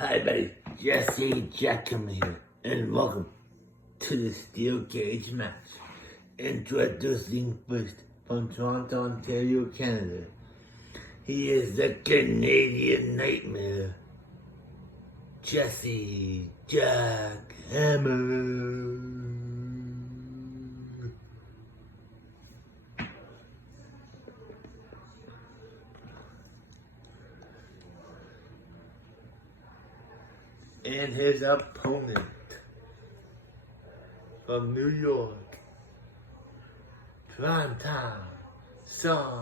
Hi, buddy. Jesse Jackhammer here, and welcome to the Steel Cage match. Introducing first from Toronto, Ontario, Canada. He is the Canadian Nightmare, Jesse Jackhammer. And his opponent from New York, Primetime, Sanders.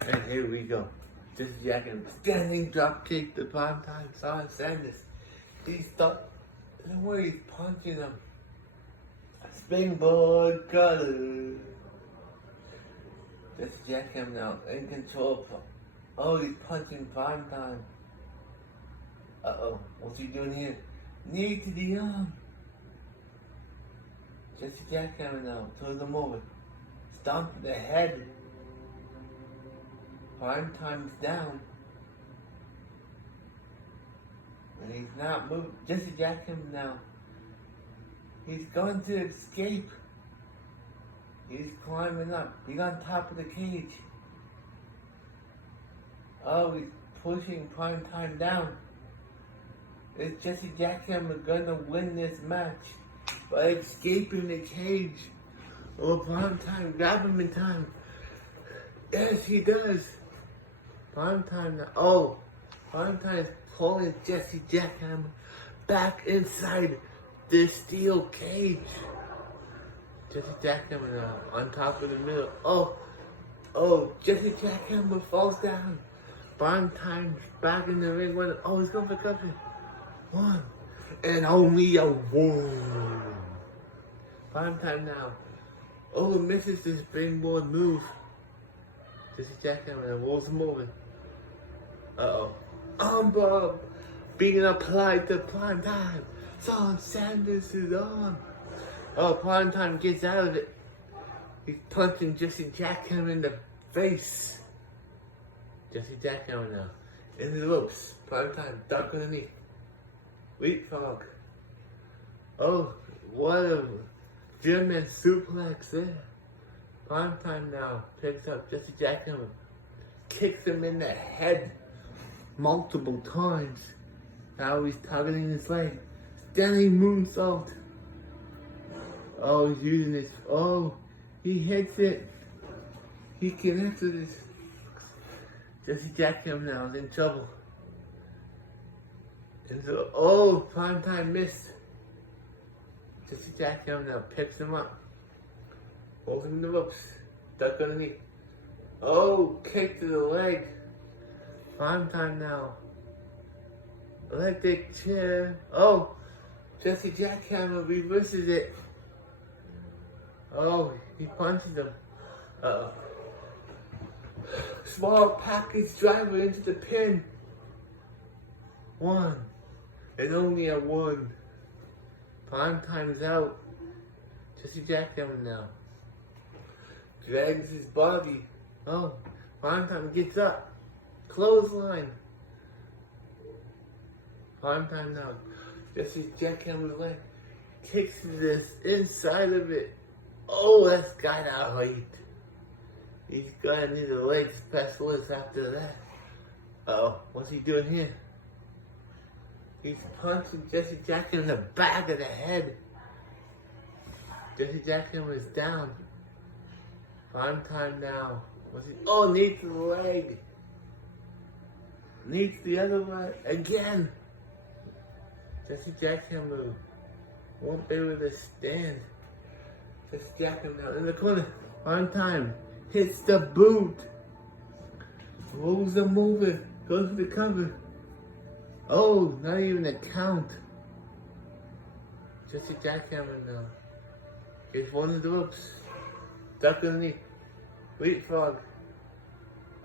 And here we go. This is Jackhammer standing drop kick to Primetime, Sanders. He's stuck. The way he's punching him. Springboard cutter. Just Jackhammer now in control. Oh, he's punching Primetime. Uh-oh, what's he doing here? Knee to the arm. Just Jackhammer now, throws him over. Stomp to the head. Primetime's down. And he's not moving. Jesse Jackhammer now. He's going to escape. He's climbing up. He's on top of the cage. Oh, he's pushing Primetime down. Is Jesse Jackhammer gonna win this match by escaping the cage? Or Primetime grab him in time? Yes, he does. Primetime now. Oh, Primetime is pulling Jesse Jackhammer back inside the steel cage. Jesse Jackhammer now on top of the middle. Oh, Jesse Jackhammer falls down. Primetime's back in the ring. Oh, he's going for cover. One. And only a one. Primetime now. Oh, misses the springboard move. Jesse Jackhammer now rolls him over. Uh-oh. Armbar being applied to Primetime. So Sanders is on. Oh, Primetime gets out of it. He's punching Jesse Jackhammer in the face. Jesse Jackhammer now in the ropes. Primetime duck underneath. Leapfrog. Oh, what a German suplex there. Primetime now picks up Jesse Jackhammer. Kicks him in the head multiple times. Now he's targeting his leg. Standing moonsault. Oh, he's using this. Oh, he hits it. He connects with this. Jesse Jackhammer now is in trouble. And so, oh, Primetime missed. Jesse Jackhammer now picks him up. Holds him in the ropes. Duck underneath. Oh, kick to the leg. Primetime now. Electric chair. Oh, Jesse Jackhammer reverses it. Oh, he punches him. Uh-oh. Small package driver into the pin. One. And only a one. Primetime's out. Jesse Jackhammer now. Drags his body. Oh, Primetime gets up. Clothesline. Primetime now. Jesse Jackhammer's leg. Kicks this inside of it. Oh, that's got out right. He's gonna need a leg specialist after that. Uh-oh, what's he doing here? He's punching Jesse Jackhammer in the back of the head. Jesse Jackhammer is down. Primetime now. What's he? Oh, knee to the leg. Knee to the other leg. Again. Jesse Jackhammer won't be able to stand. Jesse Jackhammer now in the corner. Primetime hits the boot. Rolls him over. Goes for the cover. Oh, not even a count. Jesse Jackhammer now. Gets one of the ropes. Duck underneath. Leapfrog.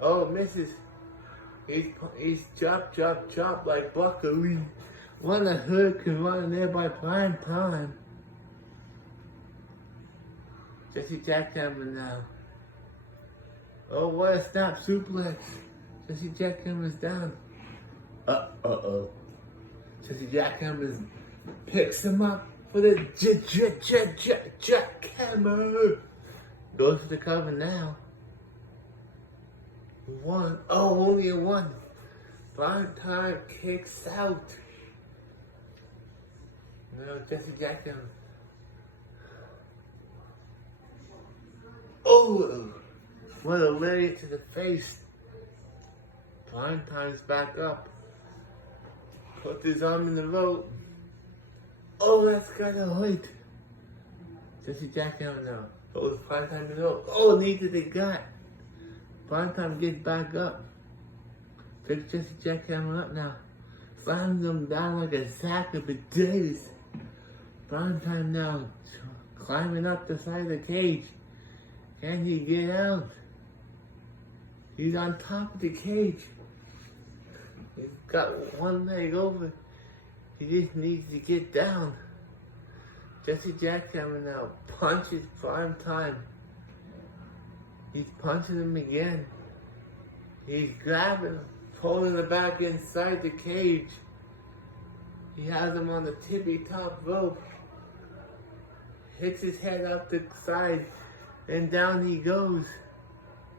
Oh, misses. He's chop like broccoli. One a hood can run there by prime time. Jesse Jackhammer now. Oh, what a snap suplex. Jesse Jackhammer's down. Uh-oh. Jesse Jackhammer picks him up for the Jackhammer. Goes for the cover now. One. Oh, only a one. Primetime kicks out. No, Jesse Jackhammer. Oh, what a lariat to the face. Primetime's back up. Put his arm in the rope. Oh, that's gotta hurt. Jesse Jackhammer now. Oh, Primetime in the rope. Oh, knee to the gut. Primetime gets back up. Picks Jesse Jackhammer up now. Slams him down like a sack of potatoes. Primetime now climbing up the side of the cage. Can he get out? He's on top of the cage. He's got one leg over. He just needs to get down. Jesse Jackhammer now punches Primetime. He's punching him again. He's grabbing him, pulling him back inside the cage. He has him on the tippy top rope. Hits his head up the side, and down he goes.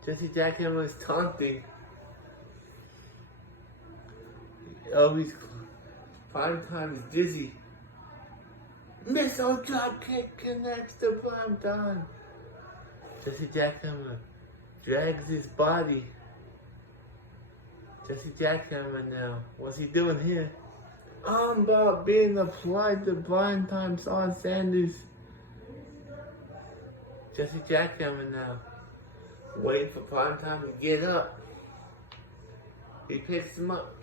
Jesse Jackhammer is taunting. Oh, he's Primetime's dizzy. Missile drop kick connects to Primetime. Jesse Jackhammer drags his body. Jesse Jackhammer now. What's he doing here? Armbar being applied to Primetime Son Sanders. Jesse Jackhammer now. Waiting for Primetime to get up. He picks him up.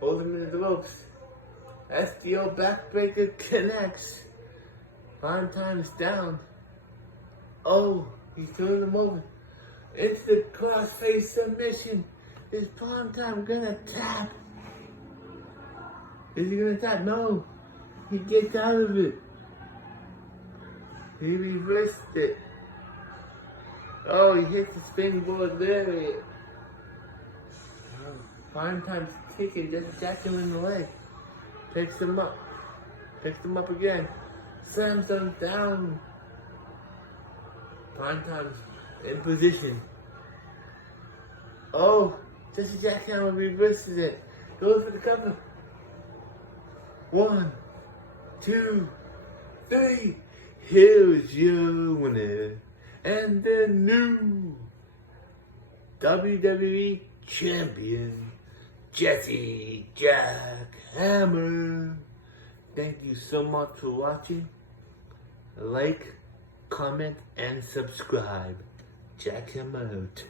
Holds him in the ropes. SDO backbreaker connects. Primetime's down. Oh, he's throwing him over. Into the crossface submission. Is Primetime gonna tap? Is he gonna tap? No. He gets out of it. He reversed it. Oh, he hits the springboard lariat. Primetime's kicking, just jacked him in the leg. Picks him up. Picks him up again. Slams him down. Primetime's in position. Oh, Jesse Jackhammer reverses it. Goes for the cover. 1, 2, 3. Here's your winner. And the new WWE Champion, Jesse Jackhammer. Thank you so much for watching. Like, comment, and subscribe. Jackhammer out.